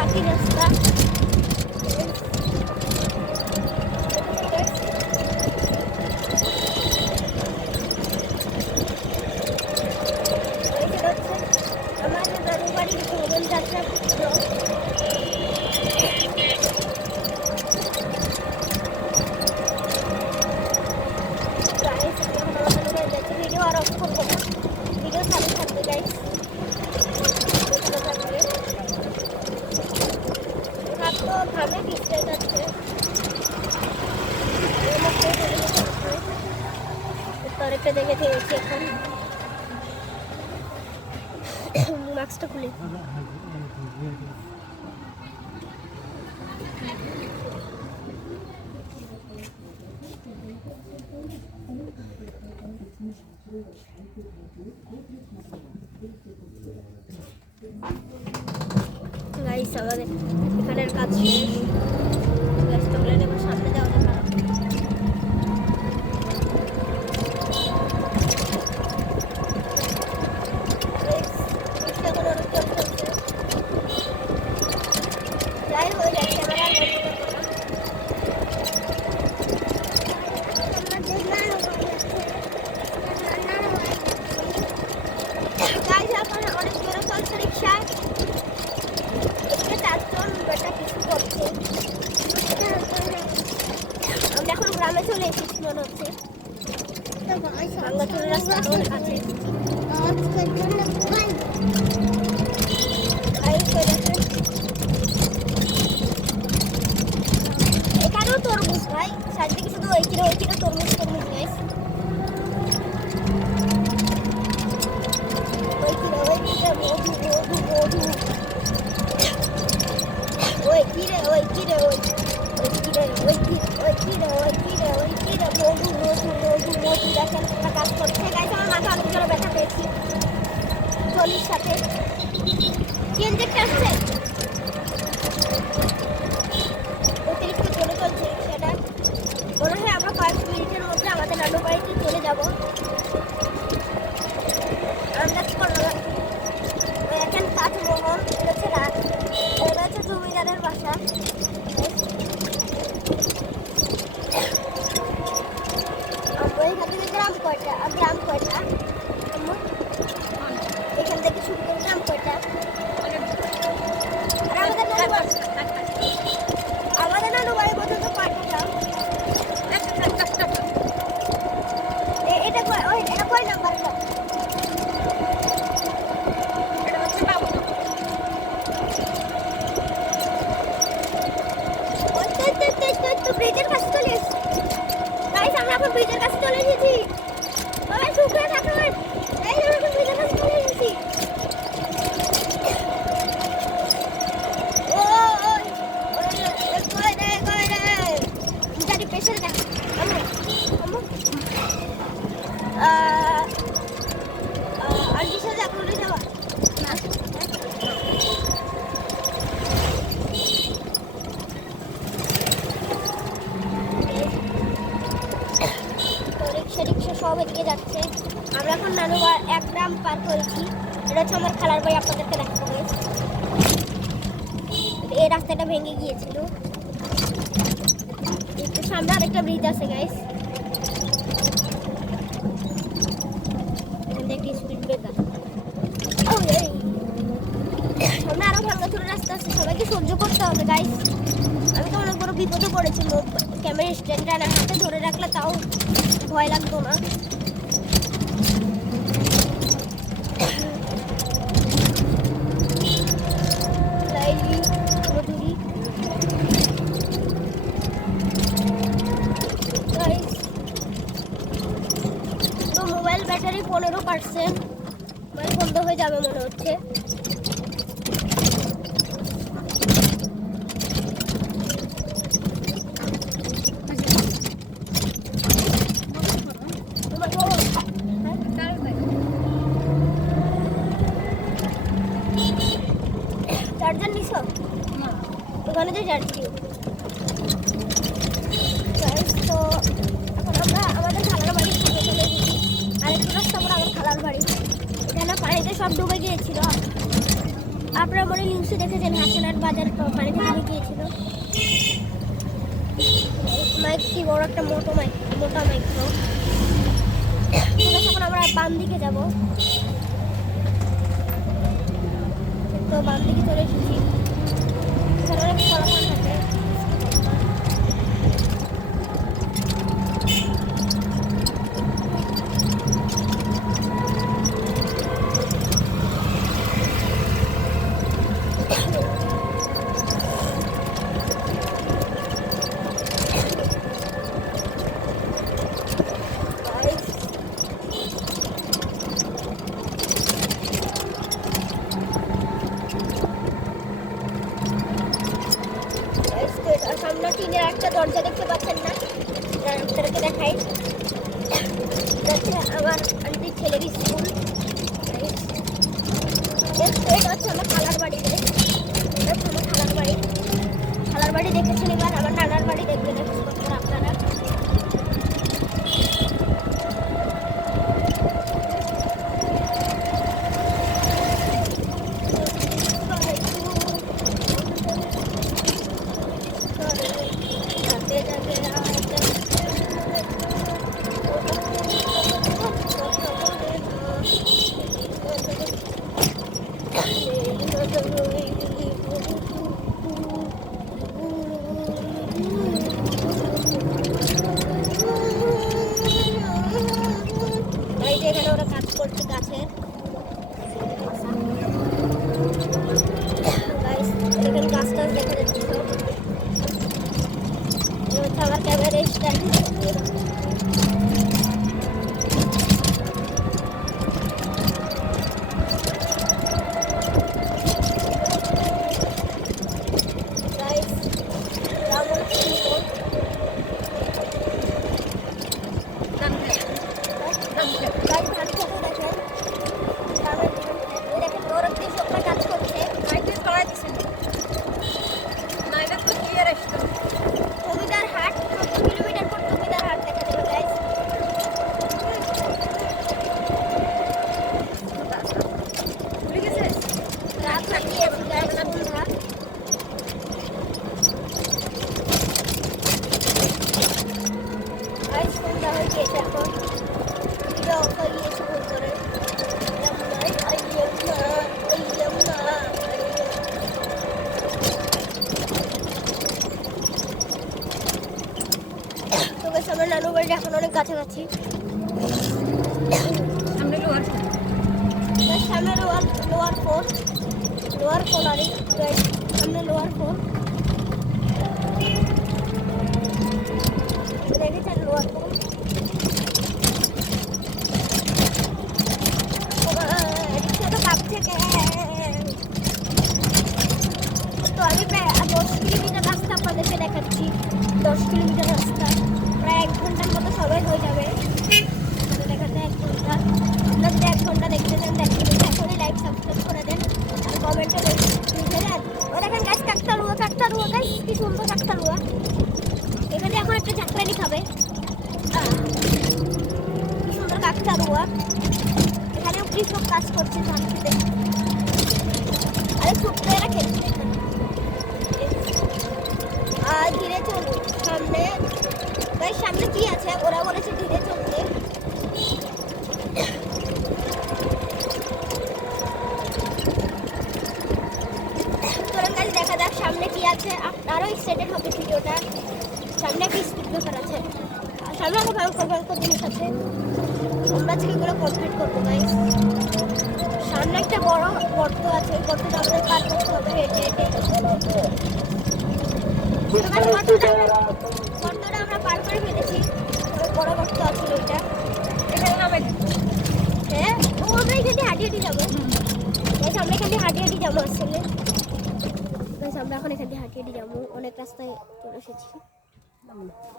বাকি রাস্তা। আমাদের নানু বাড়ির ভ্রমণ যাত্রা ভিডিও আর অফ করবো না, ভিডিও চালু থাকবে গাইস। হাত তো ঘামে ভিজতে যাচ্ছে, আরেকটা দেখে থেয়েছি এখন। মাস্কটা খুলে গাইস আমাদের এখানের কাজ শেষ। গাইস তোমরা এবার সামনে যাওয়া যাবে। গ্রামে চলে এসেছি মনে হচ্ছে। এখানেও তরমুজ ভাই, চারদিকে শুধু ওই কিলো তরমুজ গাইস। ওই কিলো মধু ওই কিরে মধু দেখেন কাজ করছে গাইস। আমার মাথা অনেক জোরে ব্যথা পেয়েছি জলির সাথে। কি ইনজেক্ট আসছে, অতিরিক্ত চলে চলছে সেটা মনে হয়। আমরা কয়েক মিনিটের মধ্যে আমাদের নানু বাড়িতে চলে যাবো। আন্দাজ করলাম এখানে তাজমহল হচ্ছে রাত, এটা হচ্ছে জমিদারের বাসা। গ্রাম কয়টা এখান থেকে শুরু করে গ্রাম কয়টা? আমাদের নানু বাড়ি পর্যন্ত পাঠাতাম। এটা কয় নাম্বার? ব্রিজের কাছে চলে এসেছি গাইস, আমরা এখন ব্রিজের কাছে চলে এসেছি। সবাই শুকিয়ে থাকুন, এই এখন ব্রিজের কাছে চলে এসেছি। গাড়ি প্রেশার দেখ আন্টির সাথে এখন যাওয়া রিক্সা সব এদিকে যাচ্ছে। আমরা এখন নানুবার এক গ্রাম পার করেছি। এটা হচ্ছে আমার খালার বাড়ি, আপনাদেরকে দেখাবো গাইস। এই রাস্তাটা ভেঙে গিয়েছিল। একটু সামনে আরেকটা ব্রিজ আছে গাইস, এখান থেকে স্পিড ব্রেকার। সামনে আরো ভাঙাচোরা রাস্তা আছে, সবাইকে সহ্য করতে হবে গাইস। আমি তো অনেক বড় বিপদে পড়েছি, ক্যামেরা স্ট্যান্ডটা হাতে ধরে রাখলে তাও ভয় লাগতো না। তো মোবাইল ব্যাটারি 15%, মোবাইল বন্ধ হয়ে যাবে মনে হচ্ছে। চার্জার নিছ ওখানে যে চার্জ দিও। তো এখন আমরা আমাদের খালার বাড়ি থেকে চলে এসেছি। আরেকটু রাস্তা পর আমার খালার বাড়ি। এখানে পানিতে সব ডুবে গিয়েছিল। আপনারা মনে নিউজে দেখেছেন হাসনার বাজার পানি থেকে গিয়েছিল। মাইক কি বড় একটা মোটা মাইক তো এখন আমরা বাম দিকে যাব। তো বাম দিকে চলে এসেছি। অনেক ফলাফল থাকে। সামনে টিনের একটা দরজা দেখতে পাচ্ছেন না, আপনাদেরকে দেখাই। আমার আন্টির ছেলের স্কুল। এটা হচ্ছে আমার খালার বাড়িতে, এটা হচ্ছে আমার খালার বাড়ি দেখেছেন। এবার আমার নানার বাড়ি দেখবেন আপনারা। এখানে ওরা কাজ করছে গাছের। এখানে গাছ টাছ দেখা যাচ্ছে সব। আমার ক্যামেরা স্ট্যান্ড। আমার নানু বাড়ির এখন অনেক কাছাকাছি। সামনে লোয়ার ফোর আর সামনে লোয়ার ফোর দেখেছেন। লোয়ার ফোর তো আমি প্রায় 10 কিলোমিটার রাস্তা আপনাদেরকে দেখাচ্ছি। 10 কিলোমিটার রাস্তা প্রায় 1 ঘন্টার মতো সময় হয়ে যাবে দেখাতে। 1 ঘন্টা। আপনারা যদি 1 ঘন্টা দেখতে চান দেখতে এখনই লাইক সাবস্ক্রাইব করে দেন আর কমেন্টে লিখে দেন। ও দেখেন গাছ কাকতাড়ুয়া গাছ, কি সুন্দর কাকতাড়ুয়া। এখানে এখন একটা চাকরানি খাবে। কি সুন্দর কাকতাড়ুয়া। এখানেও কৃষক কাজ করছে ধান খেতে। আরে শুকনো এরা খেতে। আর ধীরে চলুন সামনে। ভাই সামনে কি আছে? ওরা বলেছে ধীরে চলতে। দেখা যাক সামনে কি আছে। আরো এক্সাইটেড হবে ভিডিওটা। সামনে একটা স্পিড ব্রেকার আছে, সামনে আরো ভয়ঙ্কর জিনিস আছে। আমরা আজকে এগুলো কমপ্লিট করবো গাইস। সামনে একটা বড় গর্ত আছে, ওই গর্তটা আমাদের পার করতে হবে হেঁটে হেঁটে। গর্তটা আমরা পার করে ফেলেছি। বড় গর্ত আছে ওইটা। হ্যাঁ, আমরা এখানে হাঁটি যাবো। আমরা এখানে হাঁটি যাবো আসলে। আমরা এখন এখান থেকে হাঁটিয়ে যাবো। অনেক রাস্তায় চলে এসেছি।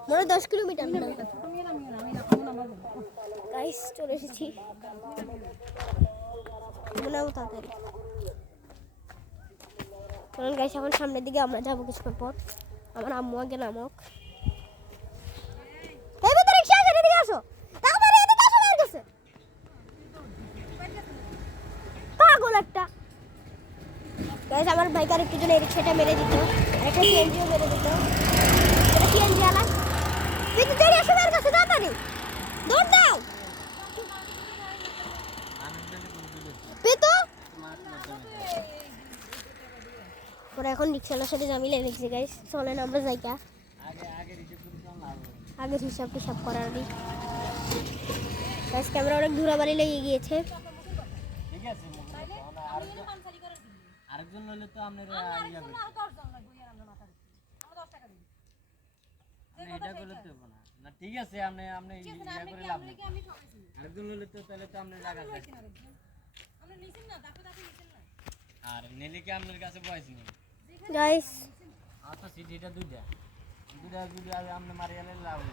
মনে 10 কিলোমিটার গাইস চলে এসেছি। তাড়াতাড়ি চলুন গাইস, এখন সামনের দিকে আমরা যাবো কিছুক্ষণ পর। আমার আম্মু আগে নামক। পাগল একটা। একটু জন্য এই রিক্সাটা মেরে দিত, আর একটা সিএনজিও মেরে দিত। এটা সিএনজি আলা, কিন্তু তেরি এসে মেরে কাছে তাড়াতাড়ি দৌড় দাও পেতো। ওরা এখন রিক্সাওয়ালার সাথে জামিলে রেখেছে গাইস, চলেন আমরা জায়গা আগের হিসাব টিসাব করার আগে। গাইস ক্যামেরা অনেক দূরাবাড়ি লেগে গিয়েছে। ঠিক আছে আরেকজন হলে তো আপনার এটা করলে তো হবে না। না ঠিক আছে আপনি আপনি ইয়া করে লাভ নেই। আরেকজন হলে তো তাহলে তো আপনার জায়গা আছে। আর নেলে কি আপনার কাছে বয়স নেই গাইস আচ্ছা সিটিটা দুইটা দুইটা যদি আপনি মারিয়ালে লাভ